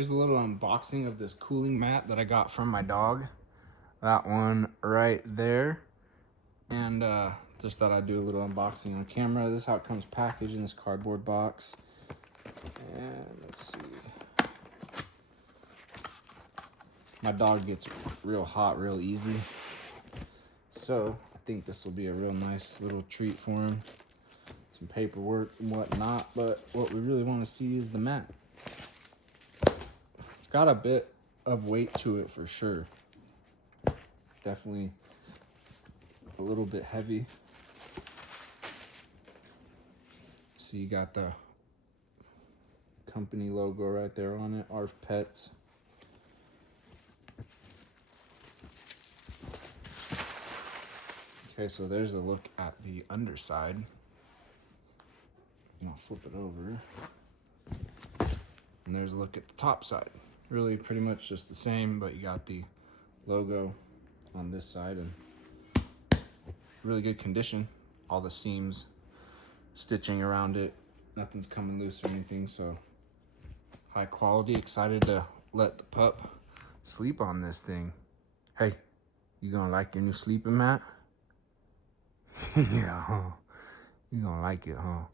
Here's a little unboxing of this cooling mat that I got from my dog. That one right there. And just thought I'd do a little unboxing on camera. This is how it comes packaged in this cardboard box. And let's see. My dog gets real hot real easy. So I think this will be a real nice little treat for him. Some paperwork and whatnot, but what we really want to see is the mat. It's got a bit of weight to it for sure. Definitely a little bit heavy. So you got the company logo right there on it, Arf Pets. Okay, so there's a look at the underside. And I'll flip it over. And there's a look at the top side. Really pretty much just the same, but you got the logo on this side and really good condition. All the seams, stitching around it, nothing's coming loose or anything, so high quality. Excited to let the pup sleep on this thing. Hey, you gonna like your new sleeping mat? Yeah, huh? You gonna like it, huh?